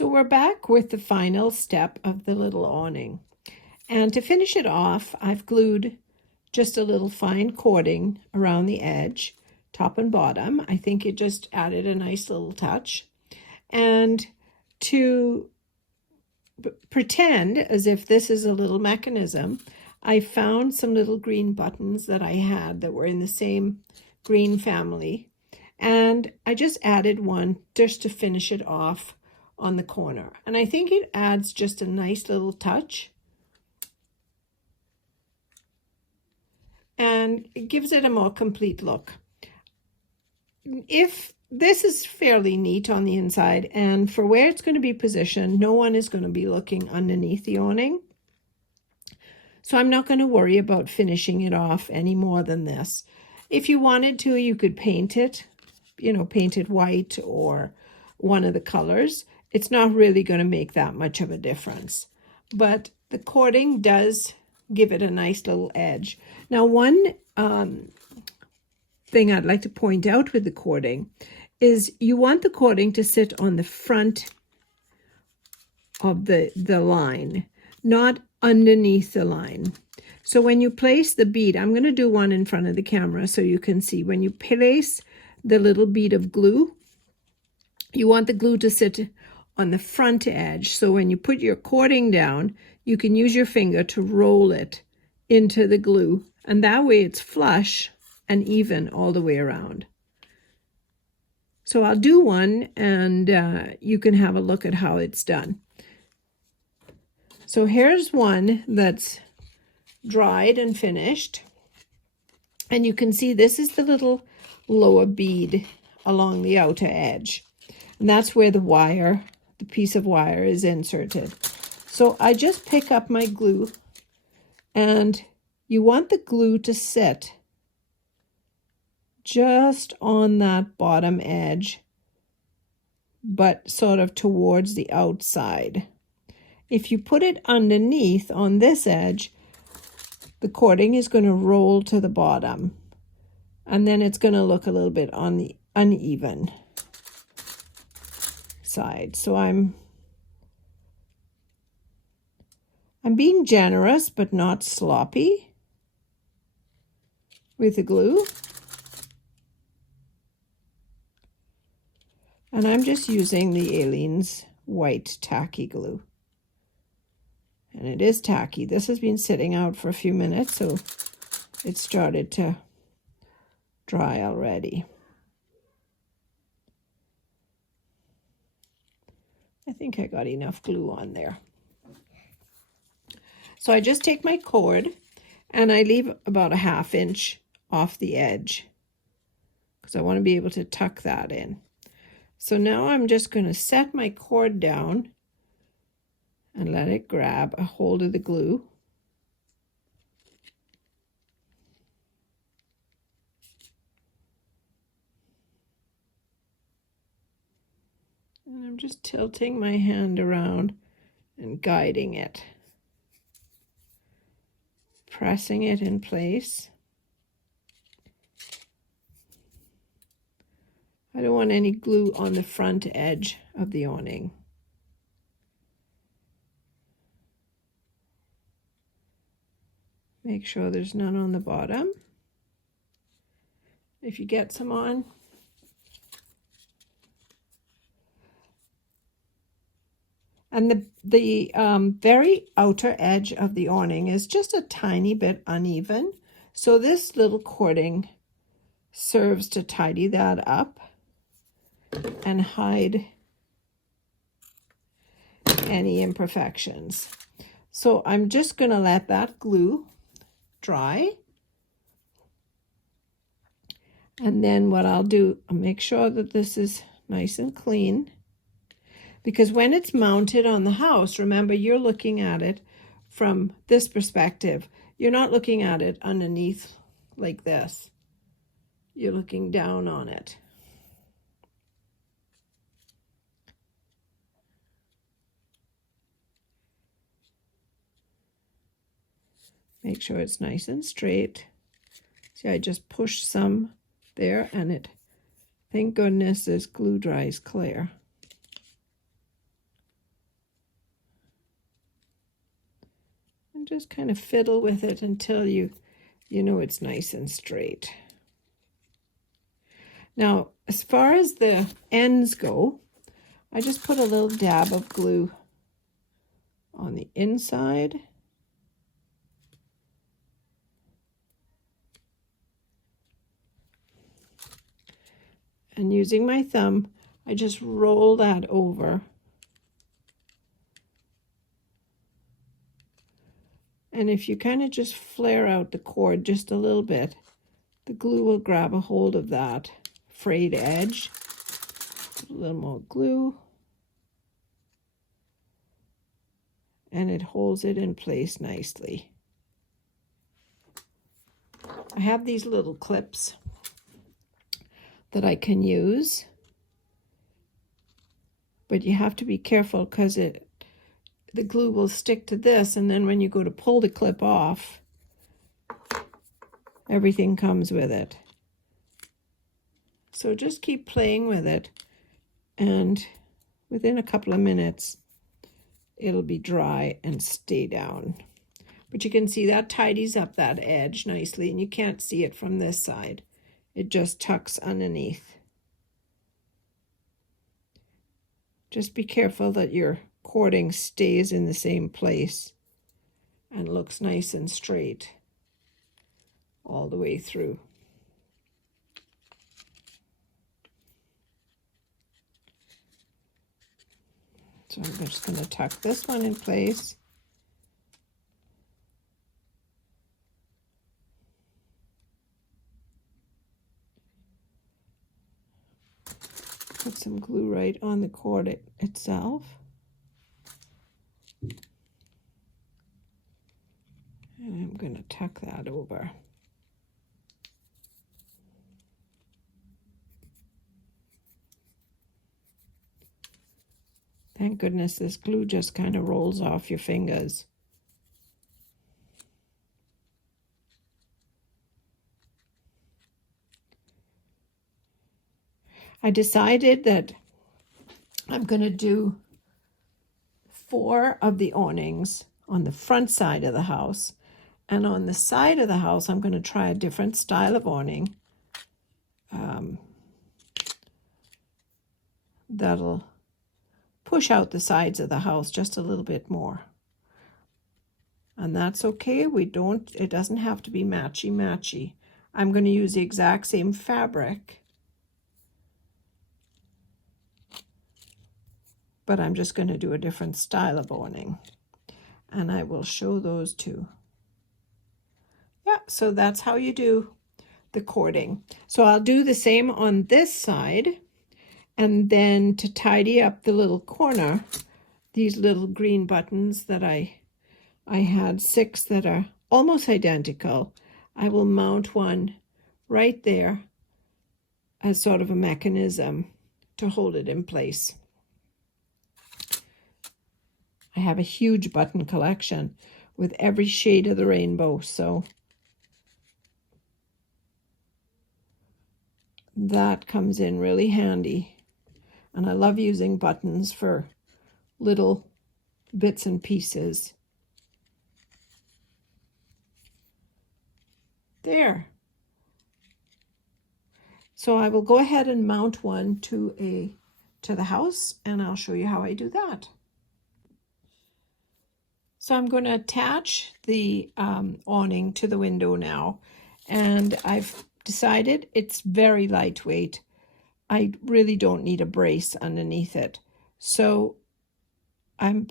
So we're back with the final step of the little awning. And to finish it off, I've glued just a little fine cording around the edge, top and bottom. I think it just added a nice little touch. And to pretend as if this is a little mechanism, I found some little green buttons that I had that were in the same green family. And I just added one just to finish it off on the corner. And I think it adds just a nice little touch. And it gives it a more complete look. If this is fairly neat on the inside, and for where it's going to be positioned, no one is going to be looking underneath the awning. So I'm not going to worry about finishing it off any more than this. If you wanted to, you could paint it, paint it white or one of the colors. It's not really going to make that much of a difference. But the cording does give it a nice little edge. Now, one thing I'd like to point out with the cording is you want the cording to sit on the front of the line, not underneath the line. So when you place the bead, I'm going to do one in front of the camera so you can see. When you place the little bead of glue, you want the glue to sit on the front edge. So when you put your cording down, you can use your finger to roll it into the glue. And that way it's flush and even all the way around. So I'll do one and you can have a look at how it's done. So here's one that's dried and finished. And you can see this is the little lower bead along the outer edge. And that's where the piece of wire is inserted. So I just pick up my glue, and you want the glue to sit just on that bottom edge, but sort of towards the outside. If you put it underneath on this edge, the cording is going to roll to the bottom, and then it's going to look a little bit on the uneven side. So I'm being generous but not sloppy with the glue. And I'm just using the Awnings white tacky glue. And it is tacky. This has been sitting out for a few minutes, so it started to dry already. I think I got enough glue on there. So I just take my cord and I leave about a 1/2 inch off the edge because I want to be able to tuck that in. So now I'm just going to set my cord down and let it grab a hold of the glue. And I'm just tilting my hand around and guiding it, pressing it in place. I don't want any glue on the front edge of the awning. Make sure there's none on the bottom. If you get some on, and the very outer edge of the awning is just a tiny bit uneven. So this little cording serves to tidy that up and hide any imperfections. So I'm just going to let that glue dry. And then what I'll do, I'll make sure that this is nice and clean. Because when it's mounted on the house, remember, you're looking at it from this perspective. You're not looking at it underneath like this. You're looking down on it. Make sure it's nice and straight. See, I just pushed some there, and it, thank goodness, this glue dries clear. And just kind of fiddle with it until you know it's nice and straight. Now, as far as the ends go, I just put a little dab of glue on the inside. And using my thumb, I just roll that over. And if you kind of just flare out the cord just a little bit, the glue will grab a hold of that frayed edge. Put a little more glue. And it holds it in place nicely. I have these little clips that I can use, but you have to be careful because the glue will stick to this, and then when you go to pull the clip off, everything comes with it. So just keep playing with it, and within a couple of minutes it'll be dry and stay down. But you can see that tidies up that edge nicely, and you can't see it from this side. It just tucks underneath. Just be careful that your cording stays in the same place and looks nice and straight all the way through. So I'm just going to tuck this one in place. Put some glue right on the cord itself. And I'm going to tuck that over. Thank goodness this glue just kind of rolls off your fingers. I decided that I'm going to do 4 of the awnings on the front side of the house. And on the side of the house, I'm going to try a different style of awning that'll push out the sides of the house just a little bit more. And that's okay. It doesn't have to be matchy-matchy. I'm going to use the exact same fabric, but I'm just going to do a different style of awning. And I will show those too. Yeah, so that's how you do the cording. So I'll do the same on this side, and then to tidy up the little corner, these little green buttons that I had 6 that are almost identical. I will mount one right there as sort of a mechanism to hold it in place. I have a huge button collection with every shade of the rainbow, so that comes in really handy. And I love using buttons for little bits and pieces. There. So I will go ahead and mount one to the house, and I'll show you how I do that. So I'm going to attach the awning to the window now, and I've decided it's very lightweight. I really don't need a brace underneath it. So I'm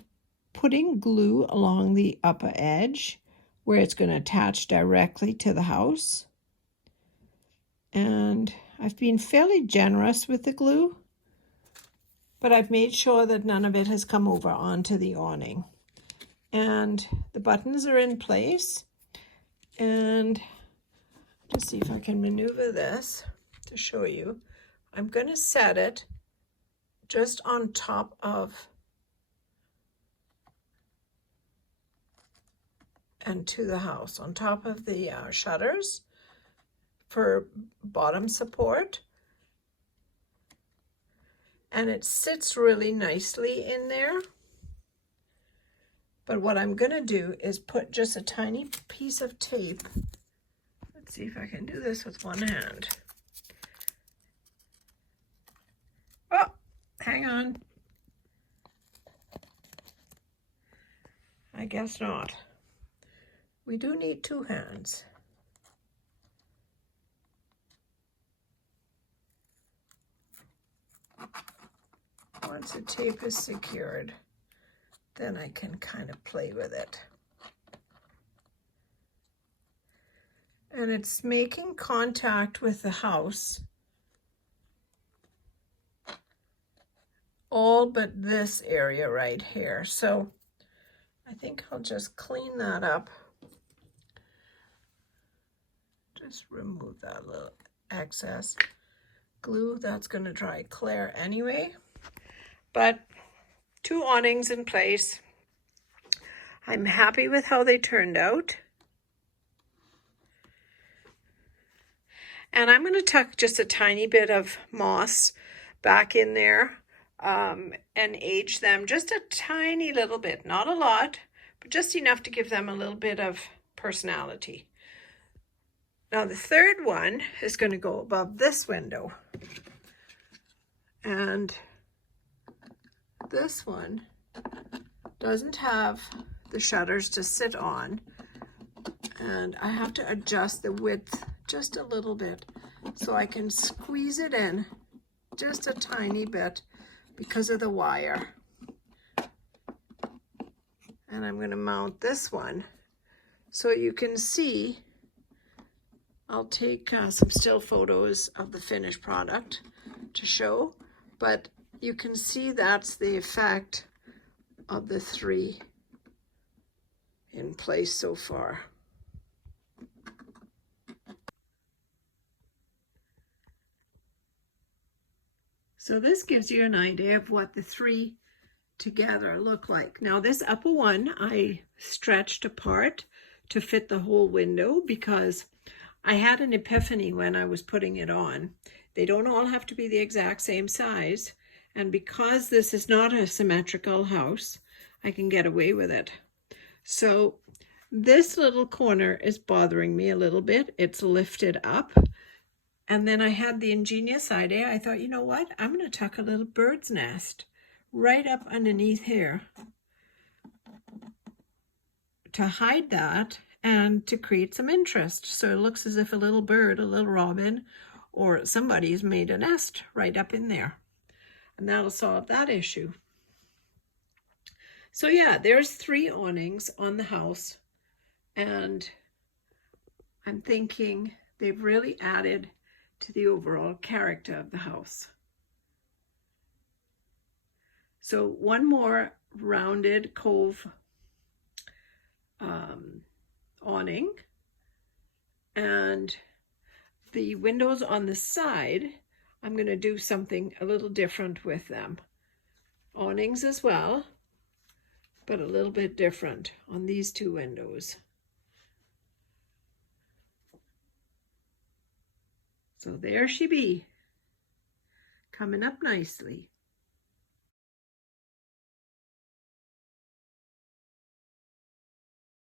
putting glue along the upper edge where it's going to attach directly to the house. And I've been fairly generous with the glue, but I've made sure that none of it has come over onto the awning. And the buttons are in place. And just see if I can maneuver this to show you. I'm going to set it just on top of and to the house, on top of the shutters for bottom support. And it sits really nicely in there. But what I'm going to do is put just a tiny piece of tape. Let's see if I can do this with one hand. Oh, hang on. I guess not. We do need two hands. Once the tape is secured, then I can kind of play with it. And it's making contact with the house, all but this area right here. So I think I'll just clean that up. Just remove that little excess glue. That's going to dry clear anyway. But two awnings in place. I'm happy with how they turned out. And I'm going to tuck just a tiny bit of moss back in there and age them just a tiny little bit. Not a lot, but just enough to give them a little bit of personality. Now the third one is going to go above this window. And this one doesn't have the shutters to sit on. And I have to adjust the width just a little bit so I can squeeze it in just a tiny bit because of the wire. And I'm going to mount this one so you can see. I'll take some still photos of the finished product to show, but you can see that's the effect of the three in place so far. So this gives you an idea of what the three together look like. Now this upper one I stretched apart to fit the whole window because I had an epiphany when I was putting it on. They don't all have to be the exact same size, and because this is not a symmetrical house, I can get away with it. So this little corner is bothering me a little bit. It's lifted up. And then I had the ingenious idea. I thought, you know what? I'm going to tuck a little bird's nest right up underneath here to hide that and to create some interest. So it looks as if a little bird, a little robin, or somebody's made a nest right up in there. And that'll solve that issue. So yeah, there's three awnings on the house. And I'm thinking they've really added to the overall character of the house. So one more rounded cove awning, and the windows on the side, I'm going to do something a little different with them. Awnings as well, but a little bit different on these two windows. So there she be, coming up nicely.